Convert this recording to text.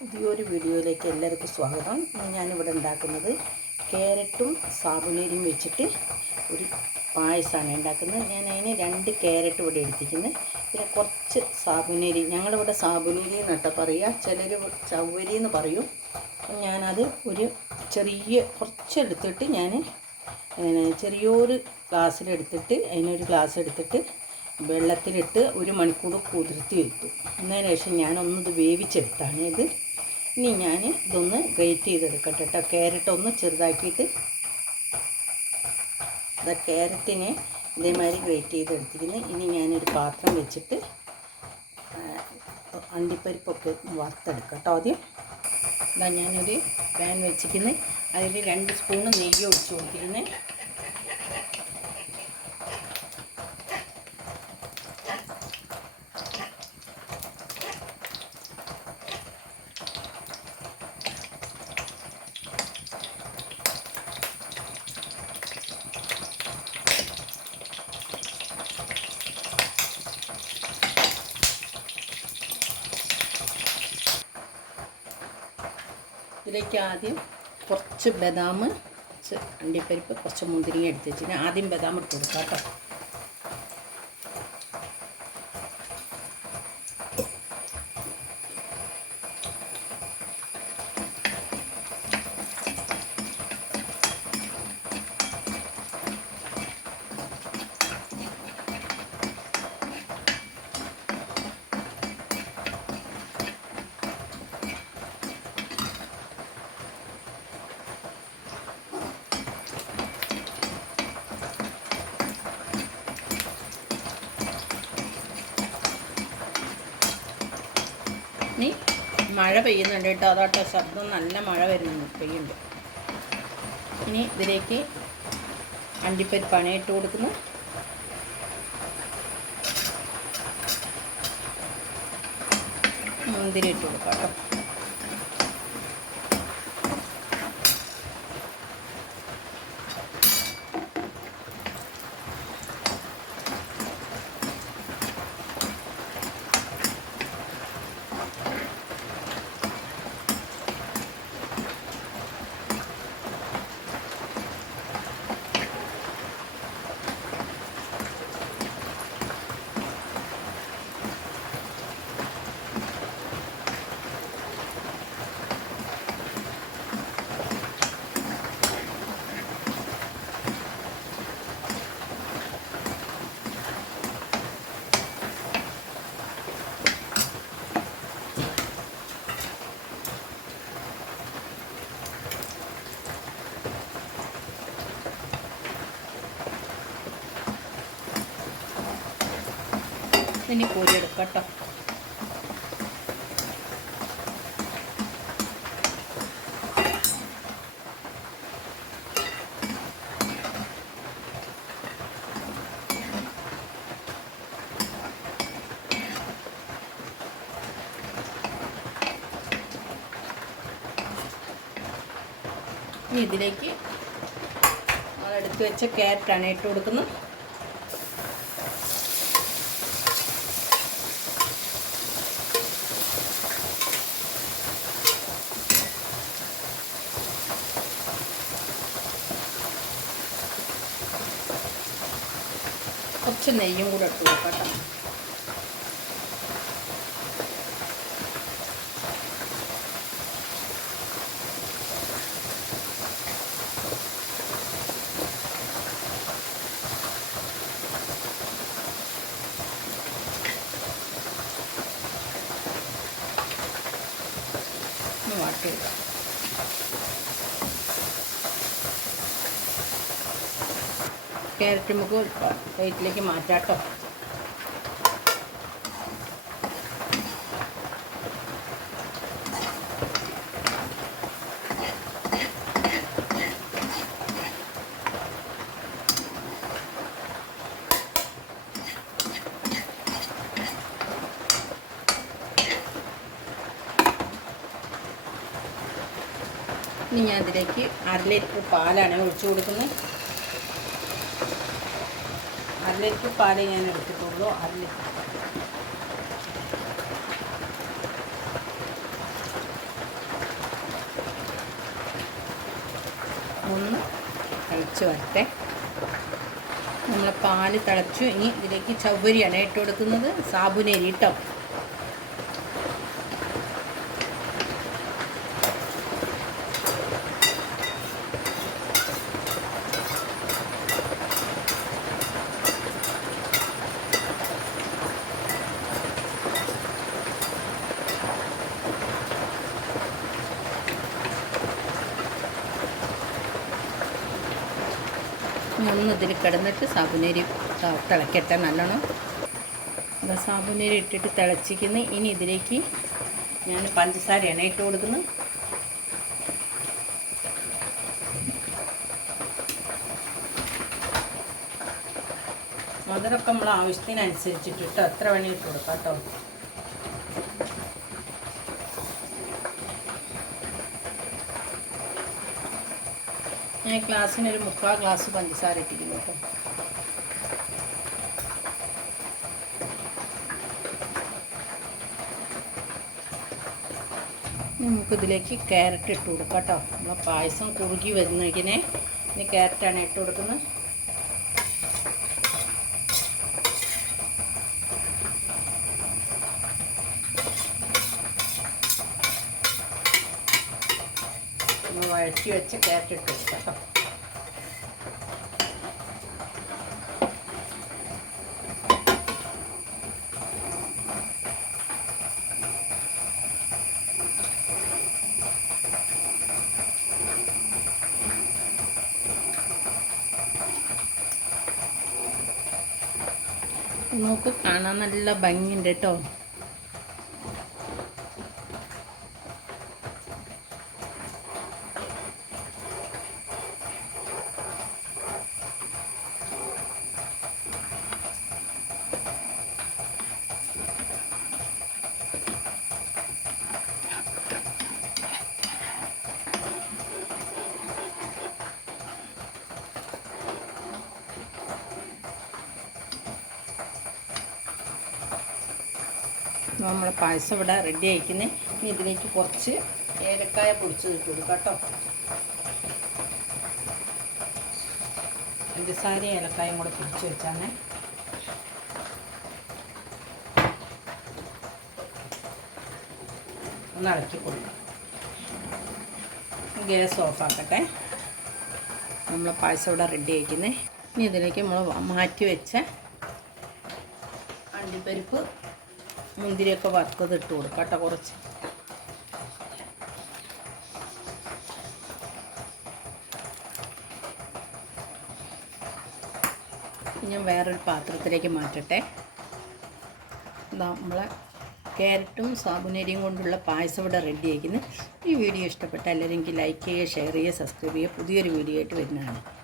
പുതിയൊരു വീഡിയോയിലേക്ക് എല്ലാവർക്കും സ്വാഗതം. ഞാനിവിടെ ഉണ്ടാക്കുന്നത് ക്യാരറ്റും സാബുനരിയും വെച്ചിട്ട് ഒരു പായസമാണ് ഉണ്ടാക്കുന്നത്. ഞാൻ അതിന് 2 ക്യാരറ്റ് ഇവിടെ എടുത്തിരിക്കുന്നത്. പിന്നെ കുറച്ച് സാബുനരി, ഞങ്ങളിവിടെ സാബുനരി എന്നിട്ട് പറയുക, ചിലർ ചവ്വരി എന്ന് പറയും. ഞാനത് ഒരു കുറച്ചെടുത്തിട്ട് ഞാൻ ചെറിയൊരു ഗ്ലാസ്സിലെടുത്തിട്ട് അതിനൊരു ഗ്ലാസ് എടുത്തിട്ട് വെള്ളത്തിലിട്ട് 1 മണിക്കൂർ കുതിർത്തി വെക്കും. എന്നതിന് ശേഷം ഞാനൊന്നത് വേവിച്ചെടുത്താണ് ഇത്. ഇനി ഞാൻ ഇതൊന്ന് ഗ്രേറ്റ് ചെയ്തെടുക്കട്ടെ കേട്ടോ. ക്യാരറ്റ് ഒന്ന് ചെറുതാക്കിയിട്ട് ക്യാരറ്റിനെ ഇതേമാതിരി ഗ്രേറ്റ് ചെയ്തെടുത്തിരിക്കുന്നത്. ഇനി ഞാനൊരു പാത്രം വെച്ചിട്ട് അണ്ടിപ്പരിപ്പൊക്കെ വറുത്തെടുക്കാം കേട്ടോ. ആദ്യം ഞാനൊരു പാൻ വെച്ചിരിക്കുന്നത്, അതിൽ 2 സ്പൂണ് നെയ്യ് ഒഴിച്ച് കൊടുത്തിരുന്നത്. ഇതിലേക്ക് ആദ്യം കുറച്ച് ബദാം, കുറച്ച് അണ്ടിപ്പരിപ്പ്, കുറച്ച് മുന്തിരിങ്ങ എടുത്ത് വെച്ചിട്ട് ആദ്യം ബദാം ഇട്ട് കൊടുക്കാം കേട്ടോ. ഇനി മഴ പെയ്യുന്നുണ്ട് കേട്ടോ, അതാട്ടോ ശബ്ദം, നല്ല മഴ പെയ്യുന്നുണ്ട്. ഇനി ഇതിലേക്ക് അണ്ടിപ്പരിപ്പാണ് ഇട്ട് കൊടുക്കുന്നത്. മുന്തിരി ഇട്ട് കൊടുക്കാം കേട്ടോ. ഇനി കോരിയെടുക്കാം കേട്ടോ. ഇനി ഇതിലേക്ക് നമ്മളെടുത്ത് വെച്ച ക്യാരറ്റാണ് ഇട്ട് കൊടുക്കുന്നത്. കുറച്ച് നെയ്യും കൂടെ ഇട്ട് കൊടുക്കട്ടെ. വാട്ടിയെടുക്കാം. ക്യാരറ്റ് നമുക്ക് പ്ലേറ്റിലേക്ക് മാറ്റാം കേട്ടോ. ഇനി ഞാൻ ഇതിലേക്ക് 1/2 ലിറ്റർ പാലാണ് ഒഴിച്ചു കൊടുക്കുന്നത്. 1/2 ലിറ്റർ പാല് ഞാൻ എടുത്തിട്ടുള്ളൂ. 1/2 ലിറ്റർ ഒന്ന് തിളച്ച് വരട്ടെ. നമ്മൾ പാല് തിളച്ചു. ഇനി ഇതിലേക്ക് ചവ്വരിയാണ് ഇട്ട് കൊടുക്കുന്നത്, സാബുനരി ഇട്ടോ. ഒന്ന് ഇതിൽ കിടന്നിട്ട് സാബുനരി തിളക്കട്ടെ നല്ലോണം. സാബുനരി ഇട്ടിട്ട് തിളച്ചിക്കുന്നു. ഇനി ഇതിലേക്ക് ഞാൻ പഞ്ചസാരയാണ് ഇട്ട് കൊടുക്കുന്നത്. മധുരമൊക്കെ നമ്മൾ ആവശ്യത്തിനനുസരിച്ചിട്ടിട്ട് എത്ര വേണേൽ ഇട്ട് കൊടുക്കാം കേട്ടോ. ഞാൻ ഗ്ലാസ്സിനൊരു 3/4 ഗ്ലാസ് പഞ്ചസാര ഇട്ടിരിക്കുന്നു കേട്ടോ. നമുക്കിതിലേക്ക് ക്യാരറ്റ് ഇട്ട് കൊടുക്കാം കേട്ടോ. നമ്മൾ പായസം കുറുകി വരുന്നതിനെ ഇനി ക്യാരറ്റാണ് ഇട്ട് കൊടുക്കുന്നത്. നമ്മൾ വഴറ്റി വെച്ച് ക്യാരറ്റ് ഇട്ട് കൊടുക്കാം കേട്ടോ. നോക്ക്, കാണാൻ നല്ല ഭംഗിയുണ്ട് കേട്ടോ. നമ്മളെ പായസം ഇവിടെ റെഡി ആയിരിക്കുന്നത്. ഇനി ഇതിലേക്ക് കുറച്ച് ഏലക്കായ പൊടിച്ച് ഇട്ട് കൊടുക്കാം കേട്ടോ. പഞ്ചസാരയും ഏലക്കായും കൂടെ പൊടിച്ച് വെച്ചാണ്. ഒന്ന് ഇളക്കി കൊടുക്കാം. ഗ്യാസ് ഓഫാക്കട്ടെ. നമ്മളെ പായസം ഇവിടെ റെഡി ആയിരിക്കുന്നത്. ഇനി ഇതിലേക്ക് നമ്മൾ മാറ്റി വെച്ച അണ്ടിപ്പരിപ്പ് മുന്തിരിയൊക്കെ വറുത്തത് ഇട്ട് കൊടുക്കാം കേട്ടോ. കുറച്ച് ഞാൻ വേറൊരു പാത്രത്തിലേക്ക് മാറ്റട്ടെ. നമ്മളെ ക്യാരറ്റും സാബുനരിയും കൊണ്ടുള്ള പായസം ഇവിടെ റെഡി ആയിരിക്കുന്നു. ഈ വീഡിയോ ഇഷ്ടപ്പെട്ട എല്ലാവരും എനിക്ക് ലൈക്ക് ചെയ്യുക, ഷെയർ ചെയ്യുക, സബ്സ്ക്രൈബ് ചെയ്യുക. പുതിയൊരു വീഡിയോ ആയിട്ട് വരുന്നതാണ്.